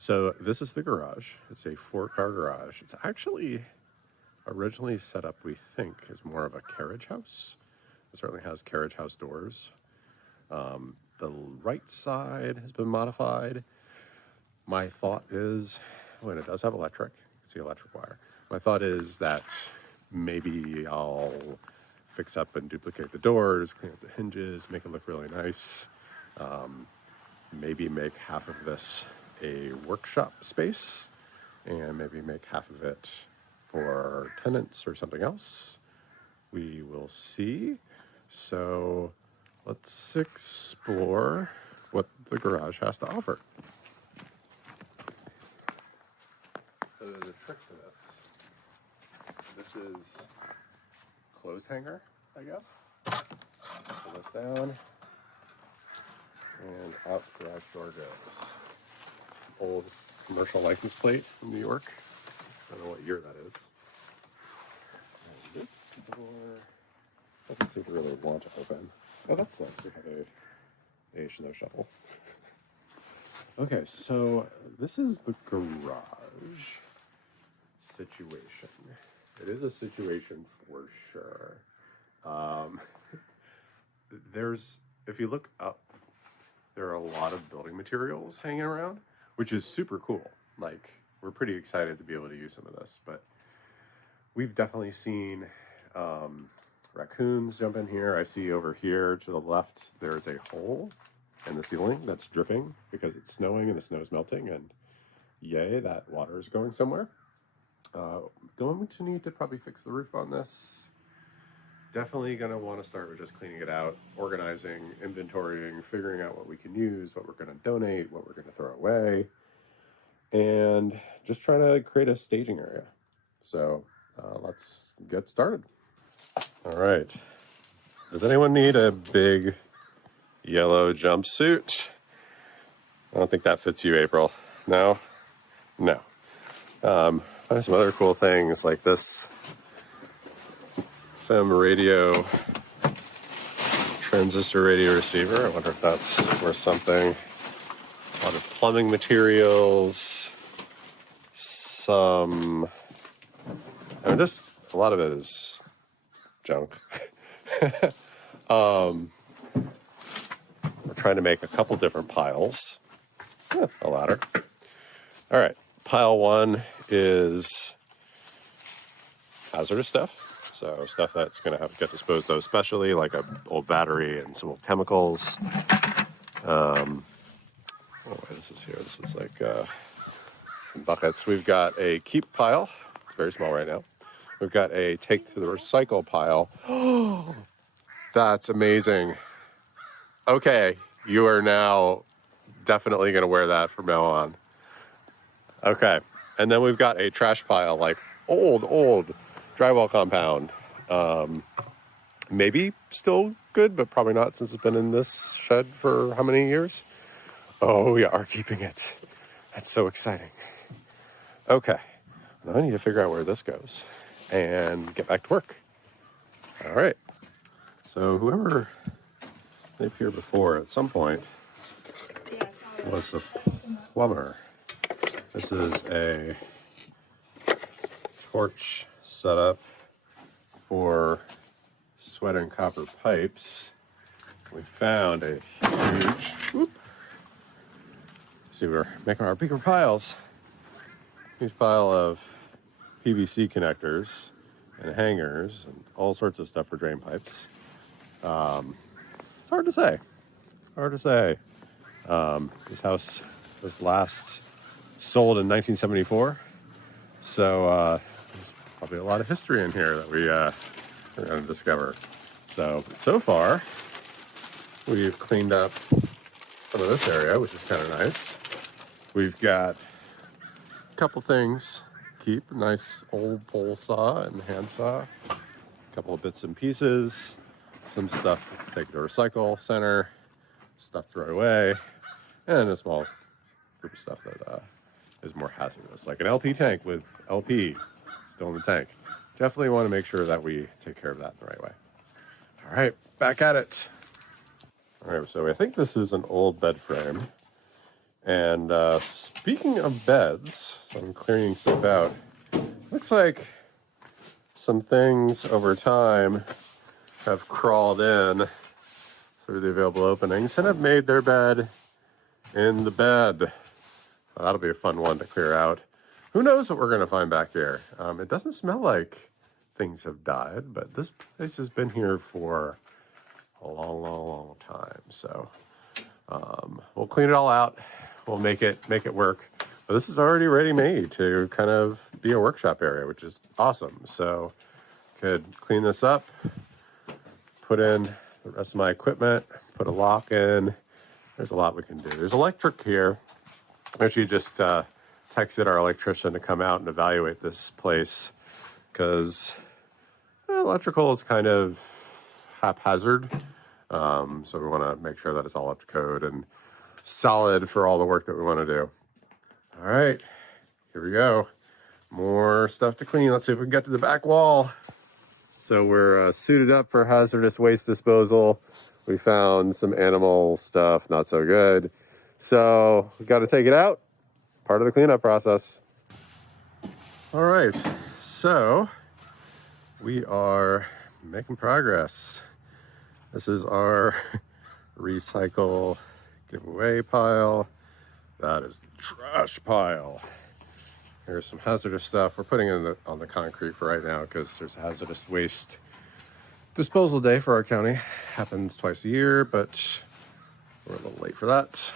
So this is the garage. It's a 4-car garage. It's actually originally set up, we think, as more of a carriage house. It certainly has carriage house doors. The right side has been modified. My thought is, when it does have electric, you can see electric wire. My thought is that maybe I'll fix up and duplicate the doors, clean up the hinges, make it look really nice. Maybe make half of this a workshop space, and maybe make half of it for tenants or something else. We will see. So let's explore what the garage has to offer. So there's a trick to this. This is clothes hanger, I guess. Pull this down, and out the garage door goes. Old commercial license plate from New York. I don't know what year that is. And this door doesn't seem to really want to open. Oh, that's nice. We have a snow shovel. Okay, so this is the garage situation. It is a situation for sure. If you look up, there are a lot of building materials hanging around, which is super cool. Like, we're pretty excited to be able to use some of this, but we've definitely seen raccoons jump in here. I see over here to the left, there's a hole in the ceiling that's dripping because it's snowing and the snow is melting, and yay, that water is going somewhere. Going to need to probably fix the roof on this. Definitely going to want to start with just cleaning it out, organizing, inventorying, figuring out what we can use, what we're going to donate, what we're going to throw away, and just trying to create a staging area. So let's get started. All right. Does anyone need a big yellow jumpsuit? I don't think that fits you, April. No? No. Find some other cool things like this FM radio, transistor radio receiver. I wonder if that's worth something. A lot of plumbing materials. Just a lot of it is junk. We're trying to make a couple different piles. A ladder. All right. Pile 1 is hazardous stuff. So stuff that's going to have to get disposed of, especially like an old battery and some old chemicals. This is here. This is like buckets. We've got a keep pile. It's very small right now. We've got a take to the recycle pile. Oh, that's amazing. Okay, you are now definitely going to wear that from now on. Okay, and then we've got a trash pile, like old drywall compound. Maybe still good, but probably not since it's been in this shed for how many years? Oh, we are keeping it. That's so exciting. Okay, now I need to figure out where this goes and get back to work. All right. So whoever lived here before at some point was a plumber. This is a torch setup for sweat and copper pipes. We found a huge, see, we're making our bigger piles. Huge pile of PVC connectors and hangers and all sorts of stuff for drain pipes. It's hard to say. This house was last sold in 1974. So there's probably a lot of history in here that we're going to discover. So far, we've cleaned up some of this area, which is kind of nice. We've got a couple things. Keep a nice old pole saw and hand saw. A couple of bits and pieces. Some stuff to take to the recycle center. Stuff to throw away. And a small group of stuff that is more hazardous, like an LP tank with LP still in the tank. Definitely want to make sure that we take care of that the right way. All right, back at it. All right, so I think this is an old bed frame. And speaking of beds, so I'm clearing stuff out. Looks like some things over time have crawled in through the available openings and have made their bed in the bed. Well, that'll be a fun one to clear out. Who knows what we're going to find back here? It doesn't smell like things have died, but this place has been here for a long, long, long time. So we'll clean it all out. We'll make it work. But this is already ready made to kind of be a workshop area, which is awesome. So could clean this up, put in the rest of my equipment, put a lock in. There's a lot we can do. There's electric here. Actually just texted our electrician to come out and evaluate this place because electrical is kind of haphazard. So we want to make sure that it's all up to code and solid for all the work that we want to do. All right, here we go. More stuff to clean. Let's see if we can get to the back wall. So we're suited up for hazardous waste disposal. We found some animal stuff, not so good. So we got to take it out. Part of the cleanup process. All right, so we are making progress. This is our recycle giveaway pile. That is the trash pile. Here's some hazardous stuff. We're putting it on the concrete for right now because there's a hazardous waste disposal day for our county. Happens twice a year, but we're a little late for that.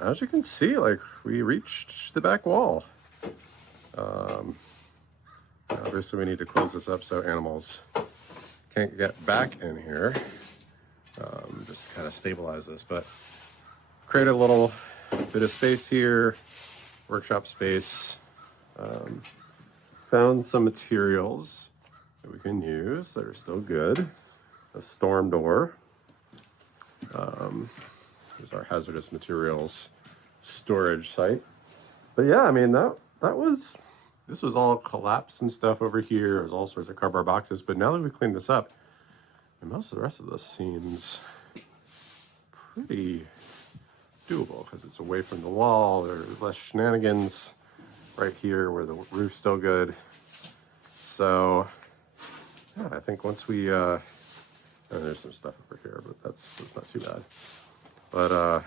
As you can see, like we reached the back wall. Obviously we need to close this up so animals can't get back in here. Just kind of stabilize this, but create a little bit of space here, workshop space. Found some materials that we can use that are still good. A storm door. There's our hazardous materials storage site. But yeah, I mean, this was all collapsed and stuff over here. There's all sorts of cardboard boxes. But now that we cleaned this up, and most of the rest of this seems pretty doable because it's away from the wall. There's less shenanigans right here where the roof's still good. So yeah, I think once we, there's some stuff over here, but that's not too bad. But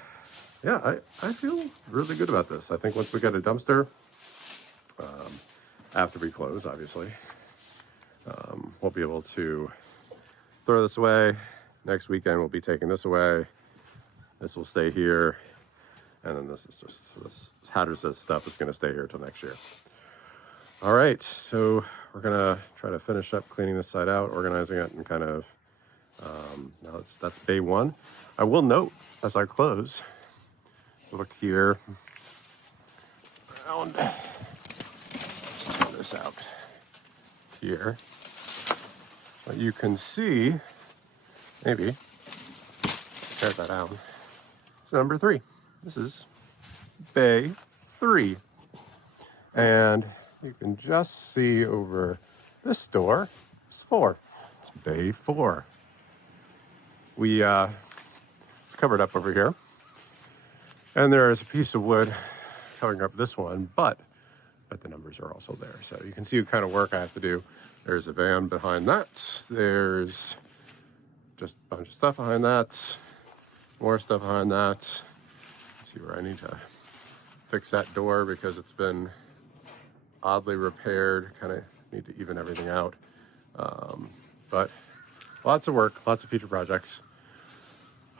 yeah, I feel really good about this. I think once we get a dumpster, after we close, obviously, we'll be able to throw this away. Next weekend, we'll be taking this away. This will stay here. And then this hazardous stuff is going to stay here till next year. All right, so we're going to try to finish up cleaning this side out, organizing it, and kind of, now that's bay one. I will note, as I close, look here, around, let's turn this out here. What you can see, maybe, tear that down, it's number 3. This is bay 3. And you can just see over this door, it's 4. It's bay 4. It's covered up over here. And there is a piece of wood covering up this one, but the numbers are also there. So you can see what kind of work I have to do. There's a van behind that. There's just a bunch of stuff behind that. More stuff behind that. Let's see where I need to fix that door because it's been oddly repaired. Kind of need to even everything out. But lots of work, lots of future projects.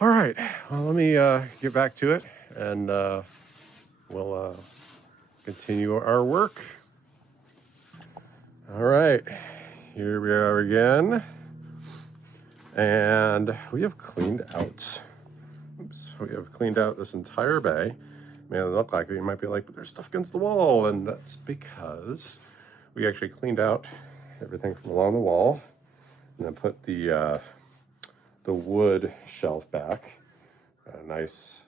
All right, well, let me get back to it and we'll continue our work. All right, here we are again. And we have cleaned out, we have cleaned out this entire bay. May look like it, you might be like, but there's stuff against the wall. And that's because we actually cleaned out everything from along the wall and then put the wood shelf back. Got a nice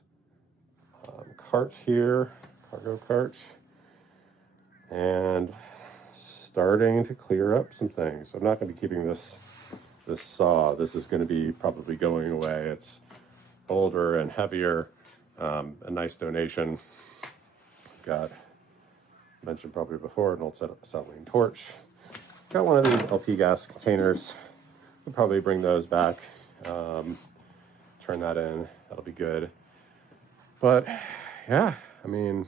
cart here, cargo cart, and starting to clear up some things. So I'm not going to be keeping this saw. This is going to be probably going away. It's older and heavier, A nice donation. Got, mentioned probably before, an old acetylene torch. Got one of these LP gas containers. We'll probably bring those back. Turn that in. That'll be good. But yeah, I mean,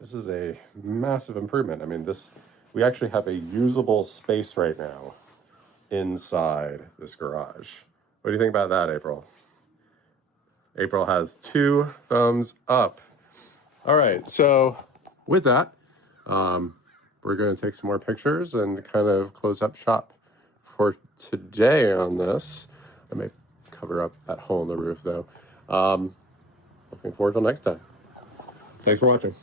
this is a massive improvement. I mean, we actually have a usable space right now inside this garage. What do you think about that, April? April has 2 thumbs up. All right, so with that, we're going to take some more pictures and kind of close up shop for today on this. I may cover up that hole in the roof, though. Looking forward till next time. Thanks for watching.